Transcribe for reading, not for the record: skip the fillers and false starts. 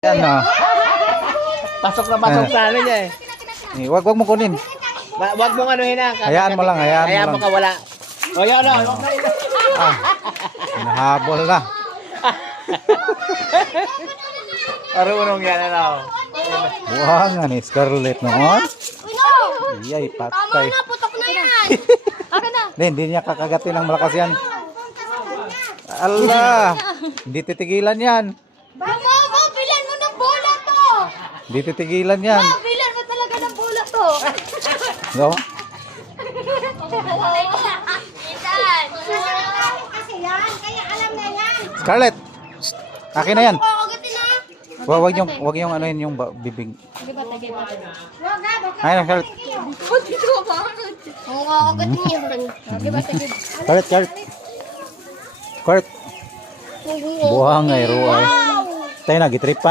Yan na. Pasok na ano niya eh. Wag mo kunin. Wag mong anuhin na. Hayaan mo lang, hayaan mo mo kawala. O yan na. Ah, nahabol na. Marunong yan ano. Wah nga ni Scarlett noon. Iyay, patay. Putok na yan. Aka na. Hindi niya kakagatin ng malakas yan. Allah, hindi titigilan yan. Mama, bilan mo ng bola to. Hindi titigilan yan. Bilan mo talaga ng bola to. No? Kasi yan, kaya alam na yan. Scarlett, shh, akin na yan. Kagatin na. Wag yung ano yun, yung bibig. Wag ha, baka. Ayun, Scarlett. Ang kagatin niya. Scarlett, Scarlett. Scarlett. Buhang ay ruay. Tayo na, gitripan.